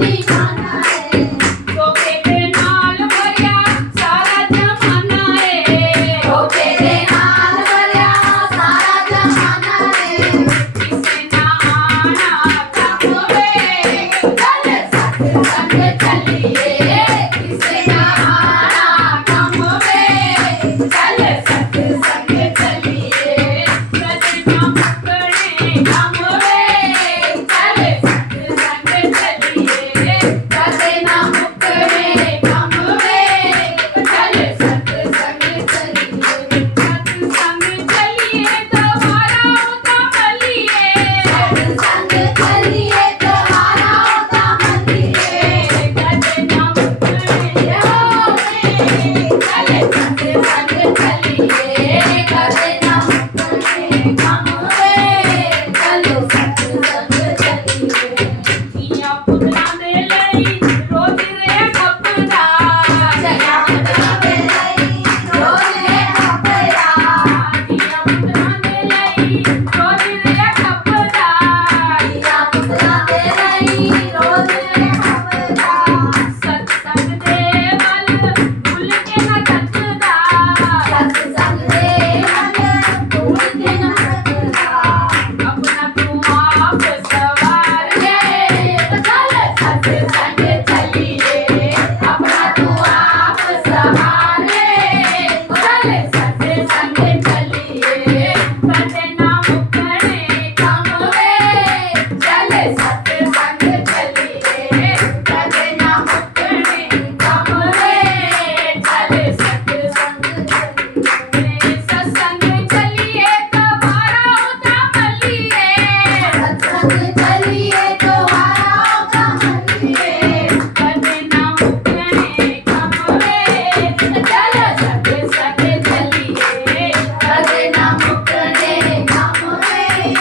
दीवाना है तो तेरे नाल भरिया सारा जमाना है ओ तेरे नाल भरिया सारा जमाना है किसे ना आना कम वे चल सत्संग चलिए किसे ना आना कम वे चल सत्संग चलिए कदे ना मुकने कम वे चल सत्संग चलिए कदे ना मुकरे कम वे चल सत्संग चलिए सत्संग चलिए तुम्हारा उतमलिए सत्संग चलिए तुम्हारा होता मंदिर कदे ना मुकने चले सत्संग चलिए कदे ना मुकरे कम वे चलो सत्संग चलिए धीया पुत्रा दे लई रोज रे खपदा जया पुत्रा दे लई रोज रे खपरा धीया पुत्रा दे लई रोज रे खपदा दिया पुत्रा दे लई रोज रे खपरा सत्संग दे बल भूल के न तकदा सत्संग दे मन भूल के न सकता अपना तू आप सवार चल सत्संग चलिए अपना तू आप सहारे चल सत्संग चलिए कदे ना मुकने कम वे चल सत्संग चलिए कदे ना मुकरे कम वे चल सत्संग चलिए सत्संग चलिए तुम्हारा उतमलिए सत्संग चलिए तुम्हारा होगा मंदिर कदे ना मुकने कम वे चल सत्संग चलिए कदे ना मुकरे कम वे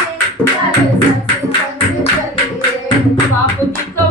चल सत्संग चलिए बाप की तो